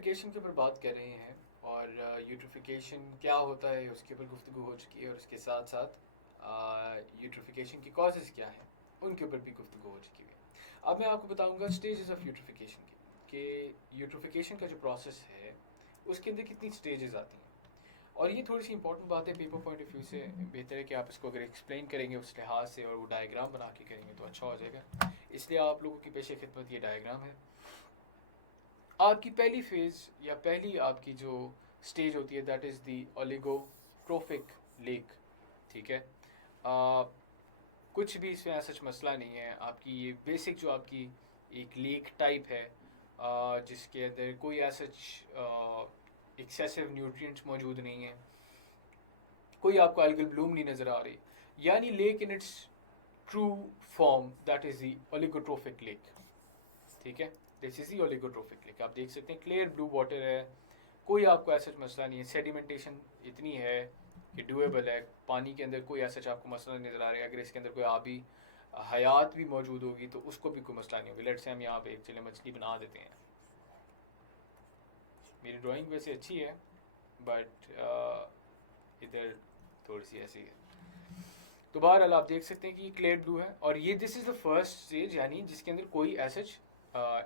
Eutrophication के ऊपर बात कर रहे हैं और यूट्रोफिकेशन क्या होता है उसके ऊपर गुफ्तगू हो चुकी है और उसके साथ साथ यूट्रोफिकेशन की कॉजेज़ क्या हैं उनके ऊपर भी गुफ्तगू हो चुकी है। अब मैं आपको बताऊंगा स्टेजेस ऑफ यूट्रोफिकेशन की कि यूट्रोफिकेशन का जो प्रोसेस है उसके अंदर कितनी स्टेजेस आती हैं। और ये थोड़ी सी इंपॉर्टेंट बात है पेपर पॉइंट ऑफ व्यू से। बेहतर है कि आप इसको अगर एक्सप्लेन करेंगे उस लिहाज से और वो डायग्राम बना के करेंगे तो अच्छा हो जाएगा, इसलिए आप लोगों की पेश खिदमत ये डायग्राम है। आपकी पहली फेज़ या पहली आपकी जो स्टेज होती है that is the oligotrophic lake. ठीक है, कुछ भी इसमें ऐसा मसला नहीं है। आपकी ये बेसिक जो आपकी एक लेक टाइप है जिसके अंदर कोई ऐसा एक्सेसिव न्यूट्रिएंट्स मौजूद नहीं है, कोई आपको एल्गल ब्लूम नहीं नज़र आ रही, यानी lake in its true form that is the oligotrophic lake. ठीक है, this is the oligotrophic lake. आप देख सकते हैं क्लियर ब्लू वाटर है, कोई आपको ऐसा मसला नहीं है। सेडिमेंटेशन इतनी है कि डुएबल है, पानी के अंदर कोई ऐसा आपको मसला नहीं नज़र आ रहा है। अगर इसके अंदर कोई आबी हयात भी मौजूद होगी तो उसको भी कोई मसला नहीं होगा। लेट्स से हम यहाँ पे एक चले मछली बना देते हैं। मेरी ड्राइंग वैसे अच्छी है बट इधर थोड़ी सी ऐसी है। तो बहरहाल आप देख सकते हैं कि क्लियर ब्लू है और ये this is the first stage, यानी जिसके अंदर कोई ऐसा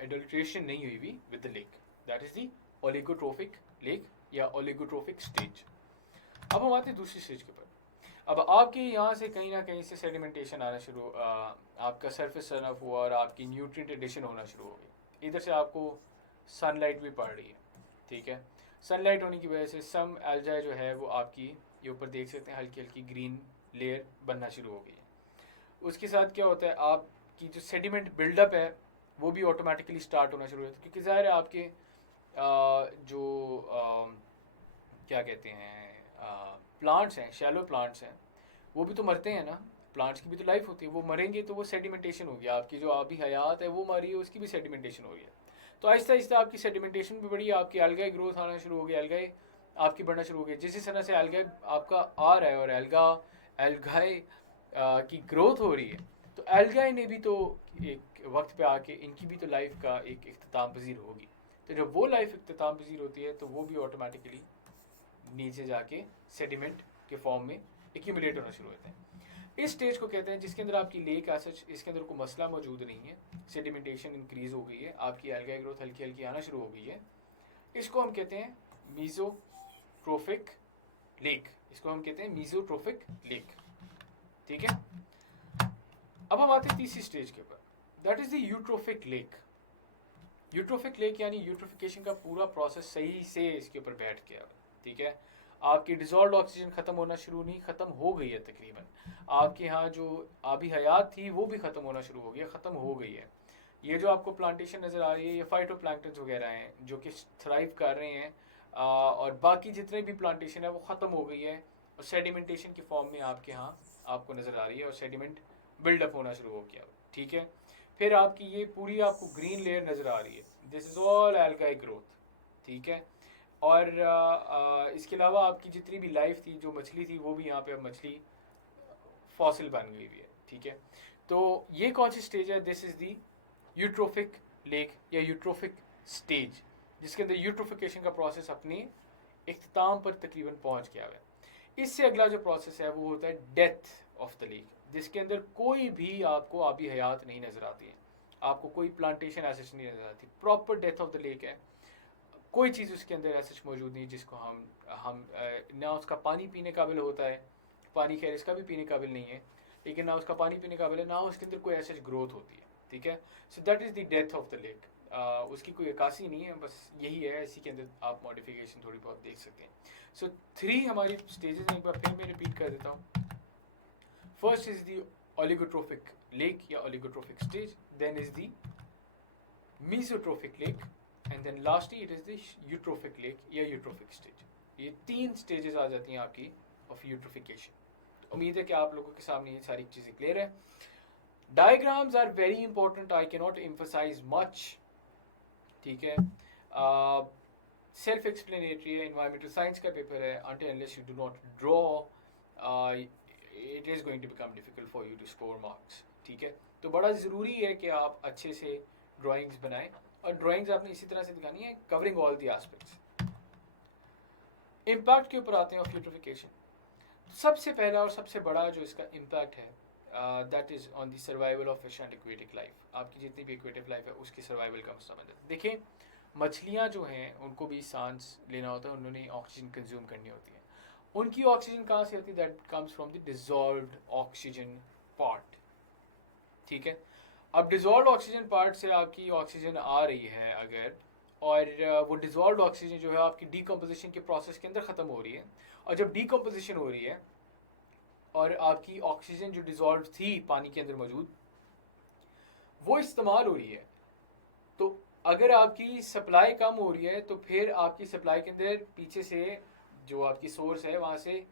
एडल्ट्रेशन नहीं हुई हुई with the lake, that is the oligotrophic lake या ओलिगोट्रोफिक स्टेज। अब हम आते हैं दूसरी स्टेज के ऊपर। अब आपके यहाँ से कहीं ना कहीं से सेडिमेंटेशन आना शुरू, आपका सरफेस टर्न अप हुआ और आपकी न्यूट्रिएंट एडिशन होना शुरू हो गई। इधर से आपको सनलाइट भी पड़ रही है। ठीक है, सनलाइट होने की वजह से सम एल्जाई जो है वो आपकी ये ऊपर देख सकते हैं हल्की हल्की ग्रीन लेयर बनना शुरू हो गई है। उसके साथ क्या होता है, आपकी जो सेडिमेंट बिल्डअप है वो भी ऑटोमेटिकली स्टार्ट होना शुरू होता है, क्योंकि ज़ाहिर है आपके जो क्या कहते हैं प्लांट्स हैं, शैलो प्लांट्स हैं, वो भी तो मरते हैं ना। प्लांट्स की भी तो लाइफ होती है, वो मरेंगे तो वो सेडिमेंटेशन होगी। आपकी जो अभी हयात है वो मरी है, उसकी भी सेडिमेंटेशन हो रही है। तो आहिस्ता आहिस्ता आपकी सेडिमेंटेशन भी बढ़ी, आपकी एल्गाई ग्रोथ आना शुरू हो गई, एल्गाई आपकी बढ़ना शुरू हो गई। जिस तरह से एल्गाई आपका आ रहा है और एल्गाई की ग्रोथ हो रही है, तो एल्गाई ने भी तो एक वक्त पे आके इनकी भी तो लाइफ का एक इख्तिताम पजीर होगी। तो जब वो लाइफ इख्तिताम पजीर होती है तो वो भी ऑटोमेटिकली नीचे जाके सेडिमेंट के फॉर्म में एक्यूमुलेट होना शुरू होते हैं। इस स्टेज को कहते हैं जिसके अंदर आपकी लेक एसच इसके अंदर कोई मसला मौजूद नहीं है, सेडिमेंटेशन इंक्रीज हो गई है, आपकी एल्गाई ग्रोथ हल्की हल्की आना शुरू हो गई है। इसको हम कहते हैं मीजोट्रोफिक लेक। इसको हम कहते हैं मीजोट्रोफिक लेक। ठीक है, अब हम आते हैं तीसरी स्टेज के ऊपर, that is the eutrophic lake. Eutrophic lake यानी यूट्रोफिकेशन का पूरा प्रोसेस सही से इसके ऊपर बैठ गया। ठीक है, आपकी डिजॉल्व ऑक्सीजन ख़त्म होना शुरू नहीं, ख़त्म हो गई है तकरीबन। आपके यहाँ जो आबी हयात थी वो भी ख़त्म होना शुरू हो गया, ख़त्म हो गई है। ये जो आपको प्लांटेशन नज़र आ रही है ये फाइटोप्लैंक्टन्स वगैरह हैं जो कि थ्राइव कर रहे हैं, और बाकी जितने भी प्लांटेशन है वो ख़त्म हो गई है और सेडिमेंटेशन की फॉर्म में आपके यहाँ आपको नज़र आ रही है और सेडिमेंट बिल्डअप होना शुरू हो गया। ठीक है, फिर आपकी ये पूरी आपको ग्रीन लेयर नज़र आ रही है, this is all algae growth. ठीक है, और इसके अलावा आपकी जितनी भी लाइफ थी, जो मछली थी वो भी यहाँ पे अब मछली फॉसिल बन गई हुई है। ठीक है, तो ये कौन सी स्टेज है, this is the eutrophic lake या यूट्रोफिक स्टेज, जिसके अंदर यूट्रोफिकेशन का प्रोसेस अपने इख्तिताम पर तकरीबन पहुँच गया है। इससे अगला जो प्रोसेस है वो होता है डेथ ऑफ द लेक, जिसके अंदर कोई भी आपको आबी हयात नहीं नज़र आती है, आपको कोई प्लांटेशन ऐसा नहीं नज़र आती। Proper death of the lake है, कोई चीज़ उसके अंदर ऐसा मौजूद नहीं जिसको हम ना उसका पानी पीने काबिल होता है। पानी खैर इसका भी पीने काबिल नहीं है, लेकिन ना उसका पानी पीने काबिल है, ना उसके अंदर कोई ऐसा ग्रोथ होती है। ठीक है, so that is the death of the lake. उसकी कोई अक्कासी नहीं है, बस यही है। इसी के अंदर आप मॉडिफिकेशन थोड़ी बहुत देख सकते हैं। सो 3 हमारी स्टेजेस हैं, एक बार फिर मैं रिपीट कर देता हूँ। First is the oligotrophic lake या oligotrophic stage, then is the mesotrophic lake, and then lastly it is the eutrophic lake या यूट्रोफिक स्टेज। ये 3 स्टेजेस आ जाती हैं आपकी ऑफ यूट्रोफिकेशन। तो उम्मीद है कि आप लोगों के सामने ये सारी चीज़ें क्लियर है। Diagrams are very important, I can not emphasize much. ठीक है, सेल्फ एक्सप्लेनेटरी है, एनवायरमेंटल साइंस का पेपर है। until unless you do not draw, it is going to become difficult for you to score marks। ठीक है, तो बड़ा ज़रूरी है कि आप अच्छे से ड्राइंग्स बनाएं और ड्राइंग्स आपने इसी तरह से दिखानी है, covering all the aspects. Impact के ऊपर आते हैं ऑफ यूट्रिफिकेशन। सबसे पहला और सबसे बड़ा जो इसका इम्पैक्ट है that is on the survival of fish and aquatic life. आपकी जितनी भी एक्वेटिक लाइफ है उसकी सर्वाइवल का मसला बन जाता है। देखिए मछलियाँ जो हैं उनको भी सांस लेना होता है, उन्होंने ऑक्सीजन कंज्यूम करनी होती है। उनकी ऑक्सीजन कहाँ से होती है? That comes from the dissolved oxygen part. ठीक है, अब डिजॉल्व ऑक्सीजन पार्ट से आपकी ऑक्सीजन आ रही है अगर, और वो डिजॉल्व ऑक्सीजन जो है आपकी डीकम्पोजिशन के प्रोसेस के अंदर ख़त्म हो रही है, और जब डीकम्पोजिशन हो रही है और आपकी ऑक्सीजन जो डिजॉल्व थी पानी के अंदर मौजूद वो इस्तेमाल हो रही है, तो अगर आपकी सप्लाई कम हो रही है तो फिर आपकी सप्लाई के अंदर पीछे से जो आपकी सोर्स है वहाँ से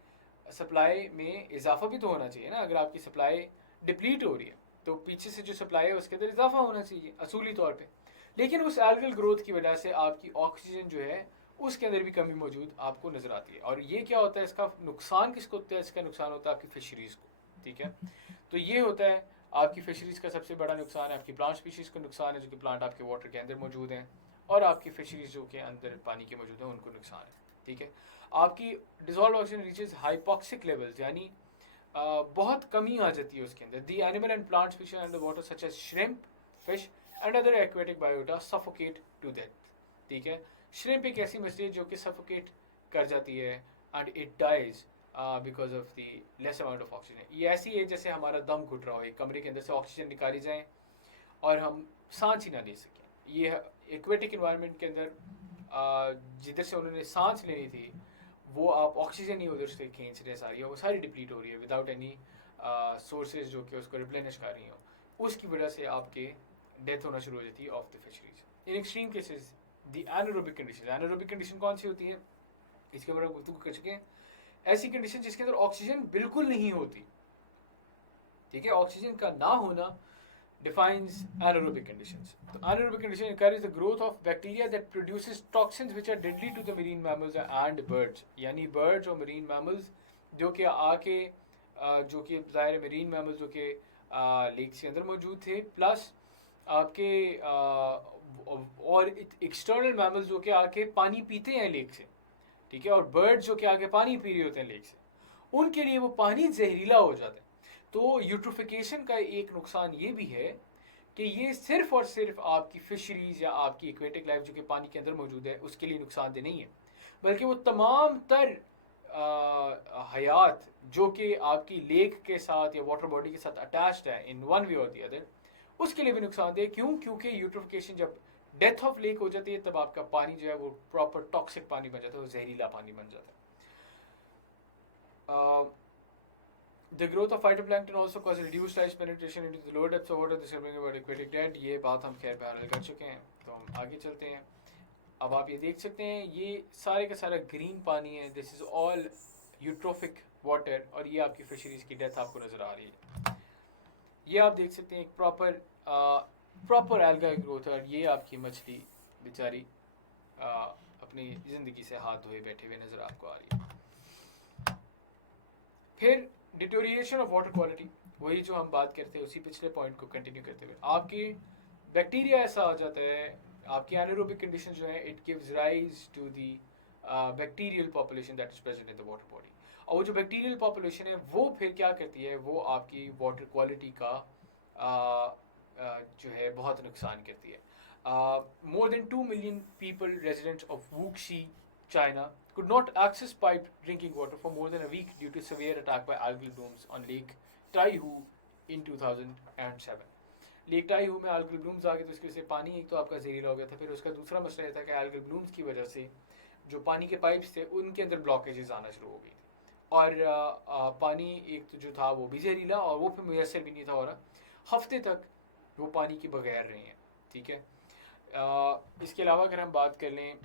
सप्लाई में इजाफा भी तो होना चाहिए ना। अगर आपकी सप्लाई डिप्लीट हो रही है तो पीछे से जो सप्लाई है उसके अंदर इजाफा होना चाहिए असूली तौर पे। लेकिन उस एल्गल ग्रोथ की वजह से आपकी ऑक्सीजन जो है उसके अंदर भी कमी मौजूद आपको नज़र आती है। और ये क्या होता है, इसका नुकसान किसको होता है? इसका नुकसान होता है आपकी फिशरीज़ को। ठीक है, तो ये होता है आपकी फिशरीज़ का सबसे बड़ा नुकसान है। आपकी प्लांट स्पीशीज़ को नुकसान है जो कि प्लांट आपके वाटर के अंदर मौजूद हैं, और आपकी फिशरीज़ जो कि अंदर पानी के मौजूद हैं उनको नुकसान है। ठीक है, आपकी dissolve oxygen reaches hypoxic levels, यानी बहुत कमी आ जाती है उसके अंदर। The animal and plant species under water such as shrimp, fish and other aquatic biota suffocate to death. ठीक है, श्रिम्प एक ऐसी मछली है जो कि सफोकेट कर जाती है and it dies because of the less amount of oxygen. ये ऐसी है जैसे हमारा दम घुट रहा हो, एक कमरे के अंदर से ऑक्सीजन निकाली जाए और हम सांस ही ना ले सकें। ये एक्वेटिक इन्वायरमेंट के अंदर जिधर से उन्होंने सांस लेनी थी वो आप ऑक्सीजन ही उधर से खींच रहे सारी, वो सारी डिप्लीट हो रही है विदाउट एनी सोर्सेज जो कि उसको रिप्लेनिश कर रही हो। उसकी वजह से आपके डेथ होना शुरू हो जाती है of the fisheries. In extreme cases the anaerobic condition. Anaerobic condition कौन सी होती है? इसके ऊपर गुफ्तगू कर चुके हैं। ऐसी कंडीशन जिसके अंदर ऑक्सीजन बिल्कुल नहीं होती। ठीक है, ऑक्सीजन का ना होना defines anaerobic conditions. So anaerobic condition encourages the growth of bacteria that produces toxins which are deadly to the marine mammals and birds. यानी birds और marine mammals जो कि आके जो कि ज़ाहिर marine mammals जो कि लेक्स के अंदर मौजूद थे, प्लस आपके और एक्सटर्नल मैमल्स जो कि आके पानी पीते हैं लेक से। ठीक है, और बर्ड्स जो कि आके पानी पी रहे होते हैं लेक से, उनके लिए वो पानी जहरीला हो जाता है। तो यूट्रोफिकेशन का एक नुकसान ये भी है कि ये सिर्फ और सिर्फ आपकी फिशरीज या आपकी एक्वेटिक लाइफ जो कि पानी के अंदर मौजूद है उसके लिए नुकसानदेह नहीं है, बल्कि वो तमाम तर हयात जो कि आपकी लेक के साथ या वाटर बॉडी के साथ अटैच्ड है इन वन वे और दी अदर, उसके लिए भी नुकसानदेह। क्यों? क्योंकि यूट्रोफिकेशन जब डेथ ऑफ लेक हो जाती है तब आपका पानी जो है वो प्रॉपर टॉक्सिक पानी बन जाता है, वो जहरीला पानी बन जाता है। The growth of phytoplankton also causes reduced ice penetration into the lower depths of water. This is bringing about aquatic dead. ये बात हम खैर बहरहाल कर चुके हैं, तो हम आगे चलते हैं। अब आप ये देख सकते हैं ये सारे का सारा ग्रीन पानी है, this is all eutrophic water, और ये आपकी फिशरीज़ की डेथ आपको नज़र आ रही है। ये आप देख सकते हैं एक प्रॉपर एल्गा ग्रोथ है, और ये आपकी मछली बेचारी अपनी ज़िंदगी से हाथ धोए बैठे हुए नज़र आपको आ रही है। फिर डिटोरिएशन ऑफ वाटर क्वालिटी, वही जो हम बात करते हैं उसी पिछले पॉइंट को कंटिन्यू करते हुए, आपकी बैक्टीरिया ऐसा आ जाता है, आपकी एनारोबिक कंडीशन जो है it gives rise to the bacterial population that is present in the water body. और वो जो बैक्टीरियल पॉपुलेशन है वो फिर क्या करती है, वो आपकी वाटर क्वालिटी का जो है बहुत नुकसान करती है। More than 2 million people residents of Wuxi, China could not access piped drinking water for more than a week due to severe attack by algal blooms on Lake Taihu in 2007. Lake टाइहू में algal blooms आ गए तो इसकी वजह से पानी एक तो आपका जहरीला हो गया था, फिर उसका दूसरा मसला ये था कि algal blooms की वजह से जो पानी के पाइप्स थे उनके अंदर ब्लॉकेजेस आना शुरू हो गई थी, और पानी एक तो जो था वो भी जहरीला और वो फिर मुयसर भी नहीं था, और हफ्ते तक वो पानी के बगैर रहे हैं। ठीक है, इसके अलावा अगर हम बात कर लें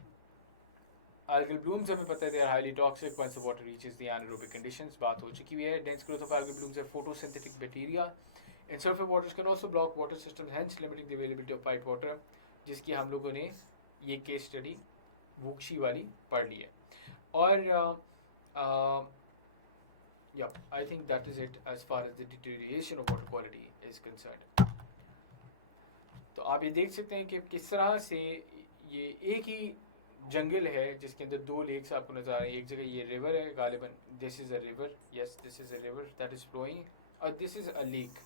algal blooms, हमें पता है they are highly toxic once the water reaches the anaerobic conditions, बात हो चुकी हुई है। dense growth of algal blooms are photosynthetic bacteria in surface waters can also block water systems, hence limiting the availability of piped water, जिसकी हम लोगों ने ये केस स्टडी वुक्शी वाली पढ़ ली है। और yeah, I think that is it as far as the deterioration of water quality is concerned. तो आप ये देख सकते हैं कि किस तरह से ये एक ही जंगल है जिसके अंदर दो लेक्स आपको नजर आ रहे हैं। एक जगह ये रिवर है गालिबन, this is a river, yes this is a river that is flowing, और दिस इज़ अ लेक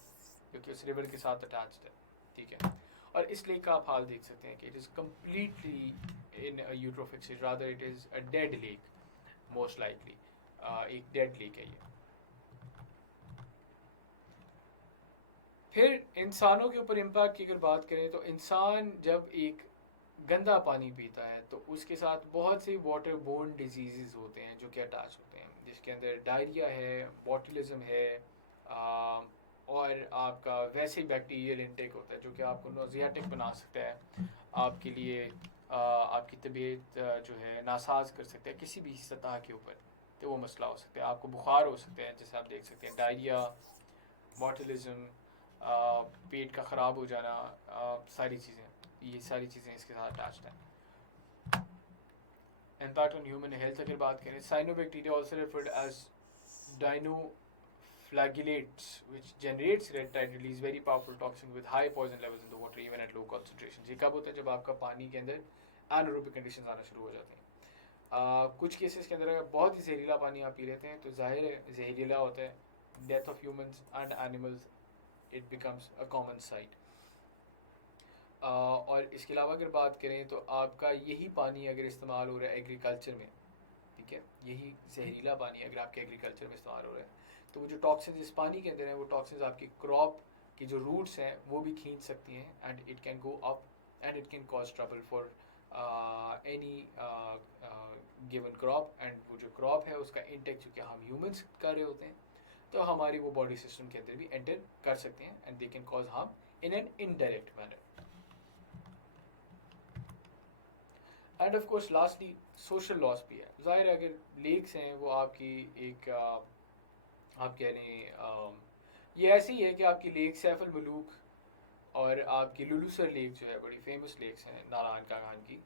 जो कि उस रिवर के साथ अटैच्ड है, ठीक है। और इस लेक का आप हाल देख सकते हैं कि it is completely in eutrophic stage, rather it is a dead lake, most likely एक डेड लेक है ये। फिर इंसानों के ऊपर इम्पैक्ट की अगर बात करें तो इंसान जब एक गंदा पानी पीता है तो उसके साथ बहुत सी वाटर बोर्न डिजीज़ होते हैं जो कि अटैच होते हैं, जिसके अंदर डायरिया है, बॉटुलिज्म है, और आपका वैसे ही बैक्टीरियल इंटेक होता है जो कि आपको नोजियाटिक बना सकता है, आपके लिए आपकी तबीयत जो है नासाज कर सकता है किसी भी सतह के ऊपर, तो वो मसला हो सकता है। आपको बुखार हो सकता है, जैसे आप देख सकते हैं डायरिया, बॉटुलिज्म, पेट का ख़राब हो जाना, सारी चीज़ें, ये सारी चीज़ें इसके साथ अटैच्ड हैं। इम्पैक्ट ऑन ह्यूमन हेल्थ अगर बात करें, cyanobacteria also referred as dinoflagellates which generates red tide release very powerful toxin with high poison levels in the water even at low concentrations। ये कब होता है? जब आपका पानी के अंदर anaerobic conditions आना शुरू हो जाते हैं। कुछ केसेस के अंदर अगर बहुत ही जहरीला पानी आप पी लेते हैं तो जाहिर है जहरीला होता है, death of humans and animals, it becomes a common site. और इसके अलावा अगर बात करें तो आपका यही पानी अगर इस्तेमाल हो रहा है एग्रीकल्चर में, ठीक है, यही जहरीला पानी अगर आपके एग्रीकल्चर में इस्तेमाल हो रहा है तो वो जो टॉक्सिन्स इस पानी के अंदर हैं वो टॉक्सिन्स आपकी क्रॉप की जो रूट्स हैं वो भी खींच सकती हैं, and it can go up and it can cause trouble for any given crop. And वो जो क्रॉप है उसका इंटेक चूँकि हम ह्यूमंस कर रहे होते हैं तो हमारी वो बॉडी सिस्टम के अंदर भी एंटर कर सकते हैं, and they can cause harm in an indirect manner. End of course lastly social loss भी है। ज़ाहिर है अगर लेक्स हैं वो आपकी एक आप कह लें ये ऐसी है कि आपकी लेक सैफ अल मलूक और आपकी लुलूसर लेक जो है बड़ी फेमस लेक्स हैं नारायण का खान की,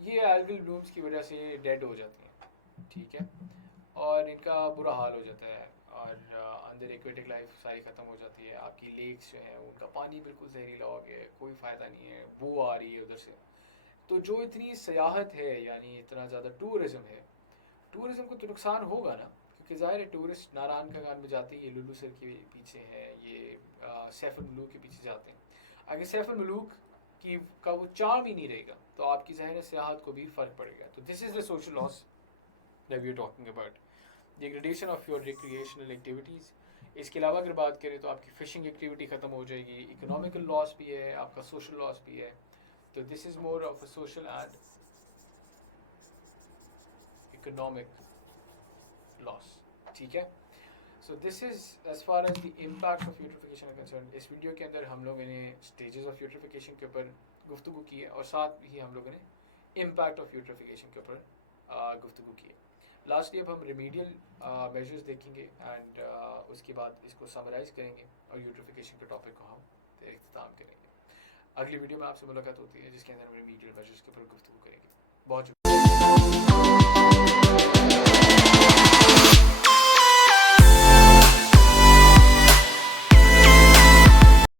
ये एल्गल ब्लूम्स की वजह से डेड हो जाती हैं, ठीक है, और इनका बुरा हाल हो जाता है, और अंदर एक्वेटिक लाइफ सारी ख़त्म हो जाती है। आपकी लेक्स जो हैं उनका पानी बिल्कुल जहरीला हो गया है, कोई फ़ायदा नहीं है, बू आ रही है उधर से। तो जो इतनी सियाहत है यानी इतना ज़्यादा टूरिज़म है, टूरिज़म को तो नुकसान होगा ना, क्योंकि ज़ाहिर है टूरिस्ट नारायण का गान में जाते हैं, ये लुलू सर के पीछे है, ये सैफ अल मलूक के पीछे जाते हैं। अगर सैफ अल मलूक की का वो चार्म ही नहीं रहेगा तो आपकी ज़ाहिर सियाहत को भी फ़र्क पड़ेगा। तो this is the social loss that we are talking about, degradation of your recreational activities. इसके अलावा अगर बात करें तो आपकी फ़िशिंग एक्टिविटी ख़त्म हो जाएगी, इकोनॉमिकल लॉस भी है, आपका सोशल लॉस भी है। तो this is more of a social and economic loss, ठीक है। So this is as far as the impact of eutrophication concern. इस वीडियो के अंदर हम लोगों ने स्टेजेस ऑफ यूट्रिफिकेशन के ऊपर गुफ्तगू की है और साथ ही हम लोगों ने इम्पैक्ट ऑफ यूट्रिफिकेशन के ऊपर गुफ्तगू की है। लास्टली अब हम रिमीडियल मेजर्स देखेंगे एंड उसके बाद इसको समराइज़ करेंगे और यूट्रिफिकेशन के टॉपिक को हम इख्तिताम करेंगे। अगली वीडियो में आपसे मुलाकात होती है जिसके अंदर हम रिमीडियल मेजर्स के ऊपर गुफ्तगू करेंगे। बहुत